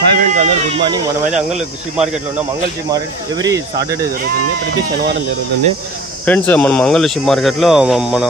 Hi friends, అందరూ good morning. మనమైతే అంగల్ sheep మార్కెట్లో ఉన్నాం. మంగళ షీప్ మార్కెట్ ఎవ్రీ సాటర్డే జరుగుతుంది, ప్రతి శనివారం జరుగుతుంది. ఫ్రెండ్స్, మన మంగళ షీప్ మార్కెట్లో మన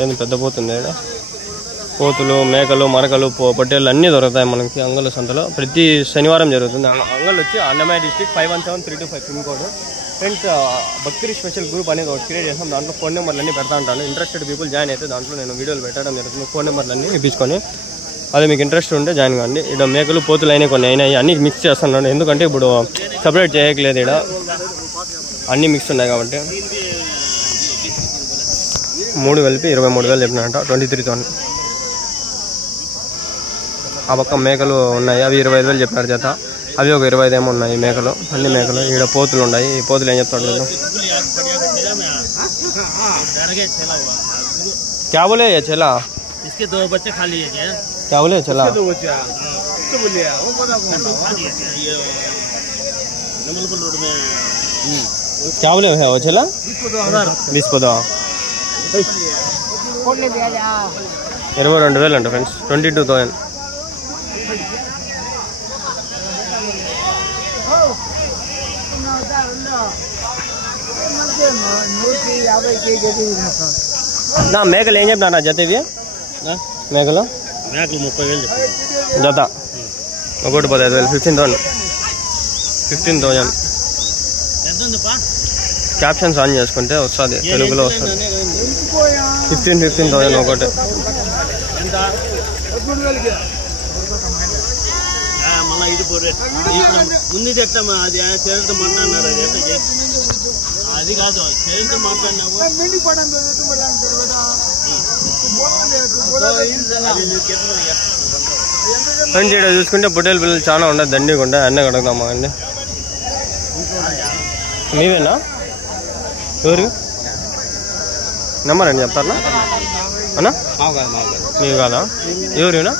ఏంది పెద్ద పోతుంది, పోతులు, మేకలు, మరకలు, పొట్టేళ్ళు అన్నీ దొరుకుతాయి మనకి అంగల్ సంతలో. ప్రతి శనివారం జరుగుతుంది. అంగల్ వచ్చి Annamayya district 517325 pin code. Friends, బక్రీ స్పెషల్ గ్రూప్ అనేది ఒకటి క్రియేట్ చేస్తాం. దాంట్లో ఫోన్ నెంబర్లు అన్నీ పెడతా ఉంటాను. ఇంట్రెస్టెడ్ పీపుల్ జాయిన్ అయితే దాంట్లో నేను వీడియోలు పెట్టడం జరుగుతుంది. ఫోన్ నెంబర్లు అన్నీ ఇప్పించుకొని అదే మీకు ఇంట్రెస్ట్ ఉంటే జాయిన్ కాండి. ఇక్కడ మేకలు, పోతులు అయినాయి, కొన్ని అయినాయి, అన్నీ మిక్స్ చేస్తున్నాను. ఎందుకంటే ఇప్పుడు సపరేట్ చేయట్లేదు, ఇక్కడ అన్నీ మిక్స్ ఉన్నాయి కాబట్టి. 3 కలిపి 23,000 చెప్పినారంట, 23,000. ఆ పక్క మేకలు ఉన్నాయి, అవి 25,000 చెప్పినారు జత. అవి ఒక 25 ఏమో ఉన్నాయి మేకలు, అన్ని మేకలు. ఇక్కడ పోతులు ఉన్నాయి. ఈ పోతులు ఏం చెప్తాడు లేదు. क्या बोले ये चला? इसके 2 बच्चे खाली है क्या? क्या बोले चला? नमलपुर रोड में क्या बोले है वो चला? 20 पदा 22,000 अंट फ्रेंड्स, 22,000. నా మేకలు ఏం చెప్పినా జత? ఇవి మేకలు 30,000 జత, ఒకటి 15,000, 15,000. క్యాప్షన్స్ ఆన్ చేసుకుంటే వస్తుంది, తెలుగులో వస్తుంది. 15,000 ఒకటి. మళ్ళీ ఇది ముందు చెప్తామా, అది చేరుతో మాట్లాడినారు. అది కాదు, చేరుతో మాట్లాడినావు. ఫ్రెండ్స్, ఇక్కడ చూసుకుంటే పొట్టేలు పిల్లలు చాలా ఉన్నాయి, దండిగా ఉంటాయి. అన్నీ కడుగుతామా అండి. మీవేనా? ఎవరు నెంబర్ అండి చెప్తారా అన్నా? మీవి కాదా? ఎవరినా?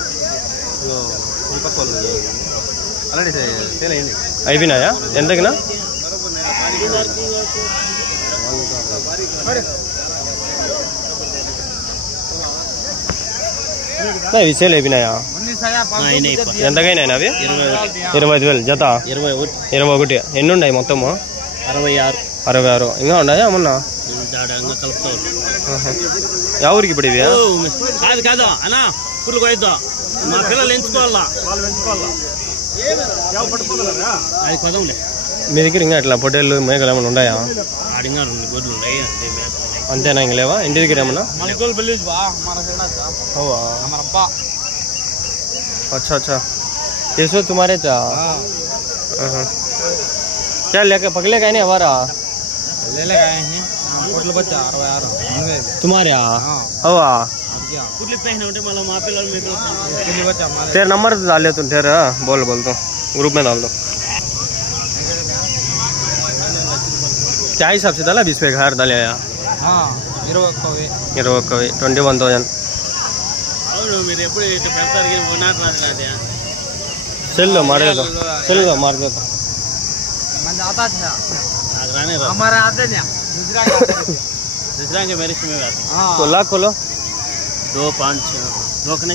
అయిపోయినాయా? ఎంతకినా? ఇవి సేల్ అయిపోయినాయా? ఎంతకైనా అవి? 25,000 జత, 21. ఎన్ని ఉన్నాయి మొత్తము? 66. ఇంకా ఉన్నాయా మొన్న? ఎవరికి ఇప్పుడు ఇవి? కాదు అన్నా, పుల్లు కొయ్యద్దు, మా పిల్లలు ఎంచుకోవాలా. అది పదంలే. మీ దగ్గర ఇంకా ఇట్లా పొట్టేళ్ళు, మేకలు ఏమైనా ఉన్నాయా? గొడ్లు ఉన్నాయి, అంతేనా? ఇంక లేవా ఇంటి దగ్గర ఏమన్నా? अच्छा अच्छा, ये सो तुम्हारे था? क्या लेके पकड़े का नहीं हमारा? ले ले गए हैं बच्चा 66 तुम्हारे? हवा तेरा नंबर डाल ले तुम, तेरा बोल तो ग्रुप में डाल दो. क्या हिसाब से डाला? 20 पे घर डाले आया. 21,000. सेल मार दो, सेल मार दो. हमारे आते नहीं, दूसरा के मेरे में आते. खोलो 2 5 रोकने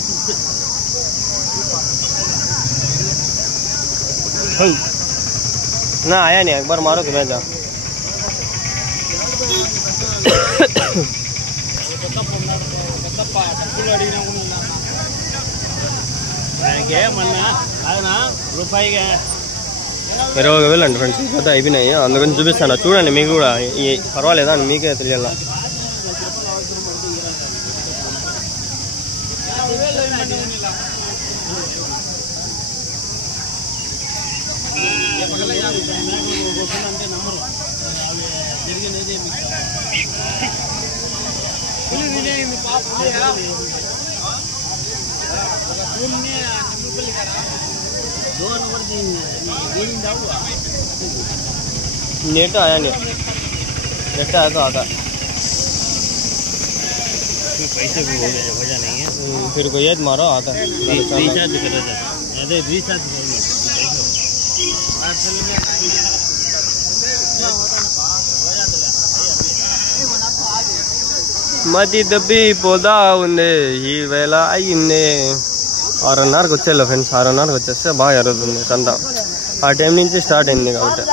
ना आया नहीं. एक बार मारो तो मैं जा. రూపాయిగా 20,000 అండి ఫ్రెండ్స్. జత అయిపోయినాయి, అందుకని చూపిస్తాను. చూడండి, మీకు కూడా పర్వాలేదా? మీకే తెలియాల. नेट आया नहीं, नेट आया तो आता. पैसे भी हो गए, वजह नहीं है. फिर कोई याद मारो आता. रिचार्ज करा था, अरे रिचार्ज మతి తప్పి పోదా ఉంది ఈ వేళ అయింది. 6:30కి వచ్చేయాలి ఫ్రెండ్స్. 6:30కి వచ్చేస్తే బాగా జరుగుతుంది సంత. ఆ టైం నుంచి స్టార్ట్ అయింది కాబట్టి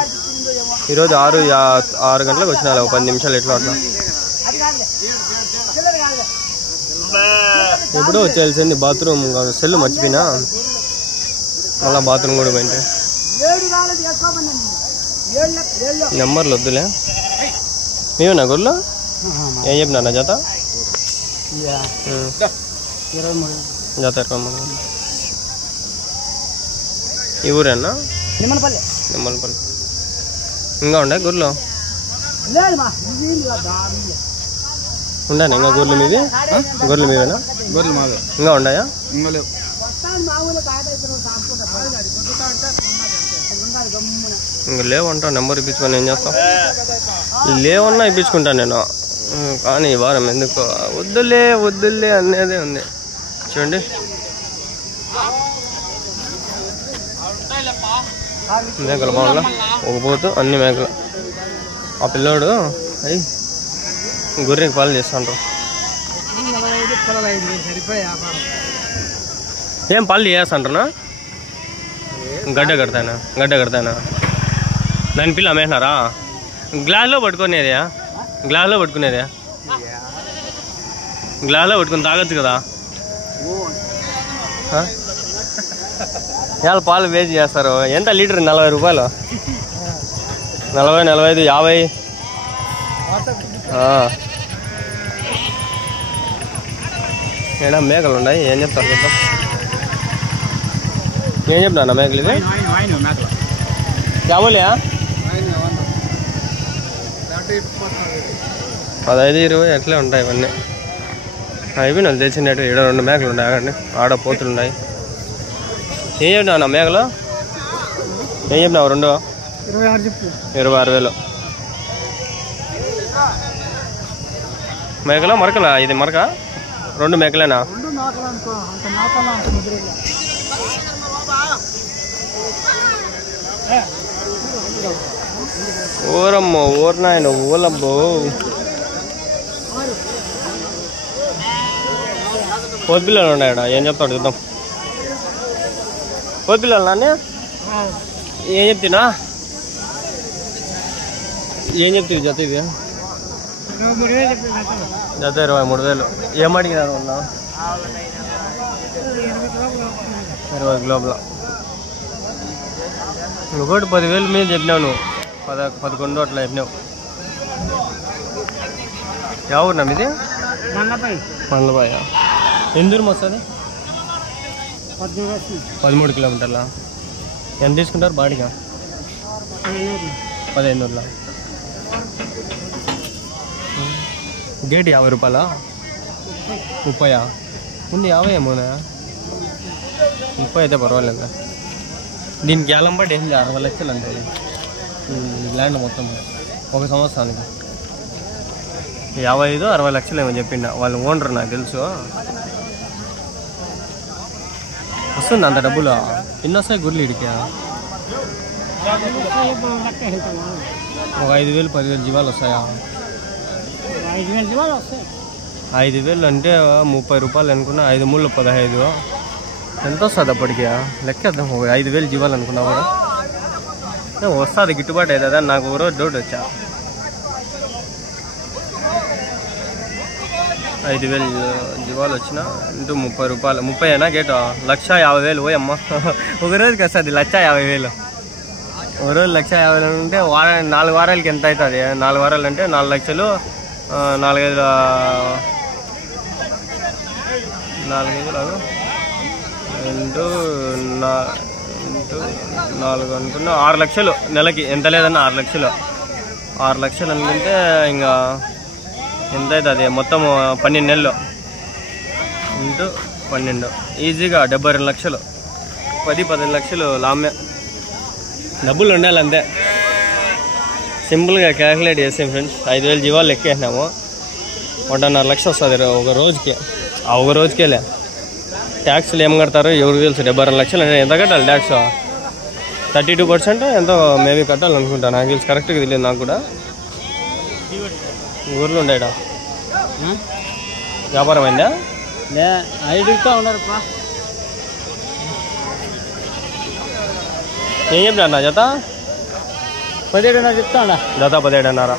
ఈరోజు 6 గంటలకు వచ్చినా 10 నిమిషాలు ఎట్లా అట్లా. ఎప్పుడో వచ్చేయాల్సింది. బాత్రూమ్ సెల్ మర్చిపోయినా, మళ్ళీ బాత్రూమ్ కూడా పోయింటే. నెంబర్లు వద్దులే. మేమేనా గొర్రెలు? ఏం చెప్పినా జత? జత 23. ఈ ఊరేనా? నిమ్మలపల్లి. ఇంకా ఉండే గొర్రెలు? ఉండాను ఇంకా గొర్రెలు మీవి? గొర్రెలు మీవేనా? గొర్రెలు మావే. ఇంకా ఉన్నాయా? ఇంకా లేవు. ఇంకా లేవంటా. నెంబర్ ఇప్పించుకొని ఏం చేస్తాం? లేవన్నా ఇప్పించుకుంటాను నేను, కానీ ఈ వారం ఎందుకు వద్దులే అనేది ఉంది. చూడండి మేకలు బాగుందా? ఒక పోతు అన్ని మేకలు. ఆ పిల్లోడు అయ్యి గొర్రెకి పాలు చేస్తాంటారు. ఏం పాలు చేస్తాంటారా? గడ్డ కడతానా దాని పిల్ల అమ్మేసినారా? గ్లాస్లో పట్టుకునేదా? గ్లాస్లో పట్టుకుని తాగొచ్చు కదా. ఇవాళ పాలు వేస్ట్ చేస్తారు. ఎంత లీటర్? 40 రూపాయలు. 40, 45, 50. ఏడా మేకలు ఉన్నాయి. ఏం చెప్తారు చెప్తాం? ఏం చెప్తున్నా మేకలు ఇవి? యాభైలే? 15, 20 ఎట్లే ఉంటాయి ఇవన్నీ. ఇవి నాకు తెచ్చినట్టు. ఈడ 2 మేకలు ఉన్నాయి. అక్కడ ఆడ పోతులు ఉన్నాయి. ఏం చెప్పినావు నా మేకలు? ఏం చెప్పినావు? 2 26,000 మేకలు. మరకలా? ఇది మరక? 2 మేకలేనా? ఊరమ్మ ఊరినాయన ఊలబ్బో. పోతుపిల్లలు ఉన్నాయడ. ఏం చెప్తాడు చూద్దాం. పోతుపిల్లలు నాన్న ఏం చెప్తున్నా? ఏం చెప్తావు జత? ఇది జత 23,000. ఏం అడిగినారు ఉన్నా? 20 కిలోల. ఒకటి 10,000 మీద చెప్పినావు నువ్వు. 11 అట్లా చెప్పినావు. ఎవరు నా మీది? మండలపాయ. ఎంత దూరం వస్తుంది? 13 కిలోమీటర్లా. ఎంత తీసుకుంటారు బాడీగా? 1500. గేట్ 50 రూపాయలా? 30 ముందు 50 ఏమోనా? 30 అయితే పర్వాలేదు. దీనికి గ్యాలం బట్టి ఏంటి 60 లక్షలు అంటే ల్యాండ్ మొత్తం ఒక సంవత్సరానికి 55, 60 లక్షలు ఏమో చెప్పిండ. వాళ్ళు ఓనర్ నాకు తెలుసు. వస్తుంది అంత డబ్బులు? ఎన్ని వస్తాయి గుర్రెలు ఇడికి? ఒక 5,000, 10,000 జీవాలు వస్తాయా? 5,000 అంటే 30 రూపాయలు అనుకున్నా. 5 3 15. ఎంత వస్తుంది అప్పటికి? లెక్కేద్దాం. ఒక 5,000 జీవాలు అనుకున్నా కూడా వస్తుంది. గిట్టుబాటు అవుతుందా? నాకు ఒక రోజు డౌట్ వచ్చా. 5,000 జీవాలు వచ్చిన ఇంటూ 30 రూపాయలు. 30 అయినా గేటు 1,50,000. ఓయమ్మ, ఒక రోజుకి వస్తుంది 1,50,000. ఒక రోజు 1,50,000 అంటే 4 వారాలకి ఎంత అవుతుంది? 4 వారాలు అంటే 4 లక్షలు. 4 ఇంటూ 4 అనుకున్నా 6 లక్షలు నెలకి. ఎంత లేదన్నా 6 లక్షలు. 6 లక్షలు అనుకుంటే ఇంకా ఎంత అవుతుంది? మొత్తం 12 నెలలు ఇంటూ 12 ఈజీగా 72 లక్షలు. 10-15 లక్షలు లాభమే. డబ్బులు ఉండాలి అంతే. సింపుల్గా క్యాలిక్యులేట్ చేసాం ఫ్రెండ్స్. 5,000 జీవాలు ఎక్కేసినాము. 1.5 లక్షలు వస్తుంది ఒక రోజుకి. ఆ ఒక రోజుకేలే. ట్యాక్స్లు ఏం కడతారో ఎవరు తెలుసు. 72 లక్షలు అంటే ఎంత కట్టాలి ట్యాక్స్? 32% ఎంతో మేబీ కట్టాలనుకుంటా. నాకు తెలుసు, కరెక్ట్గా తెలియదు నాకు కూడా. ఊర్లో ఉండేడా వ్యాపారం అయిందా? ఐదుగా ఉన్నారు. ఏం చెప్పినా అన్న జత 17 చెప్తాడా జత 17.5.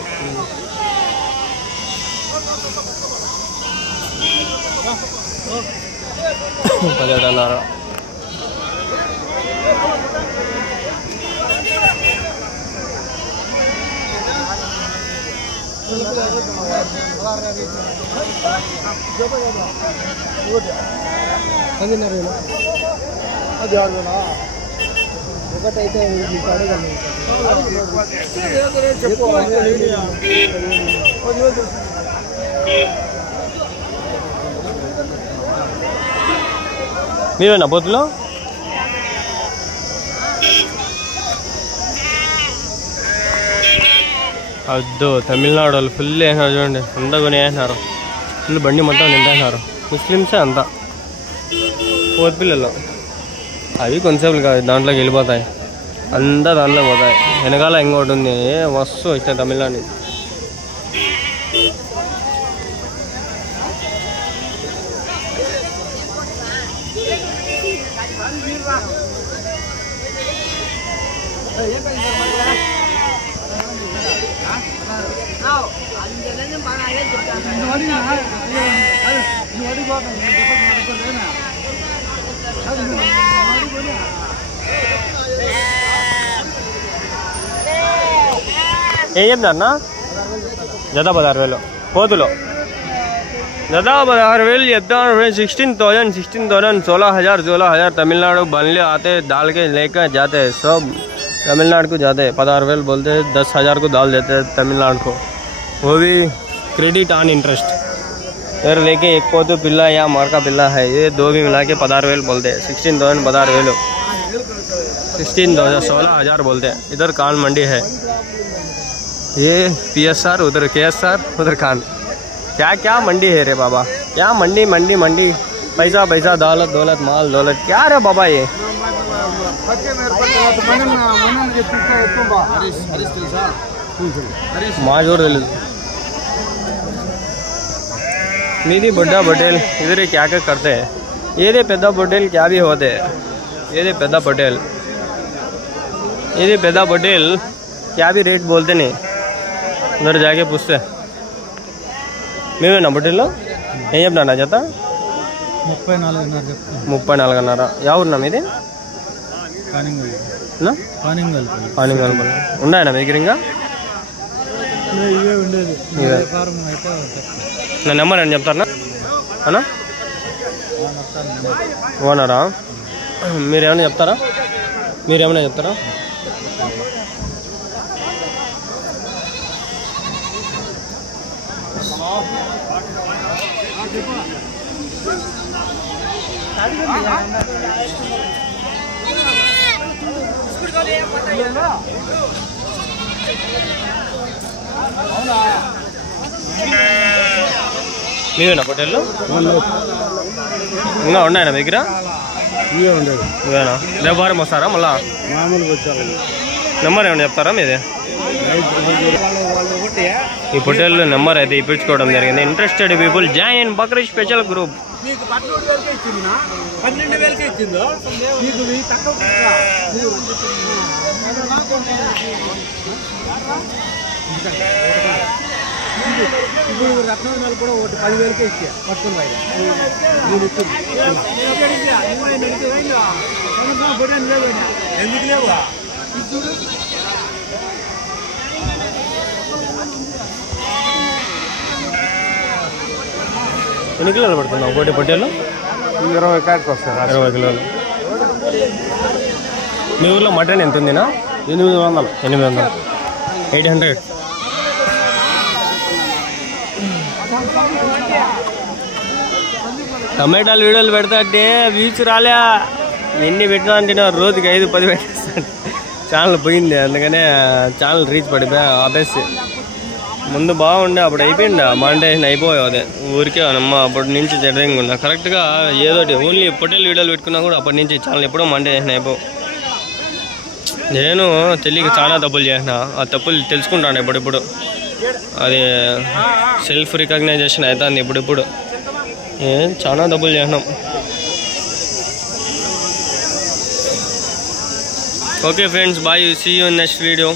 అది ఒకటైతే మీరేనా పోతులో అద్దు తమిళనాడు వాళ్ళు ఫుల్ వేసినారు చూడండి, అంతా కొని వేసినారు. ఫుల్ బండి మొత్తం నింపేసినారు. ముస్లిమ్సే అంతా పోతు పిల్లలు. అవి కొంచెంసేపు కాదు, దాంట్లోకి వెళ్ళిపోతాయి, అంతా దాంట్లో పోతాయి. వెనకాల ఇంకోటి ఉంది, మస్తు వచ్చినాయి తమిళనాడు. ఏం చెప్తారన్నా? జత 16,000 పోతులో. जदा 16,000 చెప్తాను. 16,000 16,000 16,000 तमिलनाडु बनले आते डाल के लेकर जाते हैं, सब तमिलनाडु को जाते हैं. 16,000 बोलते हैं, 10,000 को डाल देते हैं तमिलनाडु को, वो भी क्रेडिट ऑन इंटरेस्ट. फिर लेके एक पोतु पिल्ला या मार का पिल्ला है, ये दो भी मिला के 16,000 बोलते हैं. 16,000 16,000 16,000 16,000 बोलते हैं. इधर कान मंडी है, ये PSR, उधर KSR, उधर खान. क्या क्या मंडी है रे बाबा, क्या मंडी मंडी मंडी, पैसा पैसा, दौलत दौलत, माल दौलत, क्या रे बाबा ये. माजूर मीदी बुड्ढा पटेल इधर क्या क्या करते हैं. ये दे पेदा पटेल क्या भी होते हैं. ये दे पेदा पटेल, ये दे पेदा पटेल क्या भी रेट बोलते नहीं, उधर जाके पूछते. మేమేనా బొట్టెల్లో ఏం చెప్పినా జత? 34,500. ఎవరున్నా మీది? ఉన్నాయన్నా మీ దగ్గర? ఇంకా నా నెంబర్ అని చెప్తారా అన్నా? ఓనరా? మీరేమైనా చెప్తారా? మీవేనా హోటల్లో? ఇంకా ఉన్నాయన్నా మీ దగ్గర? ఇవేనా? రేపు వారం వస్తారా మళ్ళా? నెంబర్ ఏమైనా చెప్తారా మీది? ఈ హోటల్లో నెంబర్ అయితే ఇప్పించుకోవడం జరిగింది. ఇంట్రెస్టెడ్ పీపుల్ జాయిన్ ఇన్ బక్రీ స్పెషల్ గ్రూప్. ఇప్పుడు రత్నాలు కూడా ఒకటి 10,000కే ఇచ్చా పట్టుకుని ఎందుకు లేవు ఎన్ని కిలోలు పడుతున్నావు ఒకటి పొట్టేలు? 20 కాడికి వస్తారు. 20 కిలోలు. మీ ఊర్లో మటన్ ఎంత ఉందినా? 800. 800. టమాటాలు వీడియోలు పెడతా అంటే వ్యూస్ రాలే. ఎన్ని పెట్టినా అంటే రోజుకి 5-10 పెట్టేస్తాను. ఛానల్ పోయింది, అందుకనే ఛానల్ రీచ్ పడిపోయా, ఆపేసి. ముందు బాగుండే, అప్పుడు అయిపోయింది మానిటైజేషన్ అయిపోయావు. అదే ఊరికే అమ్మ అప్పటి నుంచి జడరింగ్ ఉన్నా కరెక్ట్గా ఏదోటి ఓన్లీ పొట్టేలు వీడియోలు పెట్టుకున్నా కూడా అప్పటి నుంచి ఛానల్ ఎప్పుడో మానిటైజేషన్ అయిపోవు. నేను తెలియక చాలా తప్పులు చేసిన, ఆ తప్పులు తెలుసుకుంటాను ఎప్పుడెప్పుడు. అది సెల్ఫ్ రికగ్నైజేషన్ అవుతుంది ఇప్పుడిప్పుడు. చాలా తప్పులు చేసినాం. Okay friends, bye, see you in next video.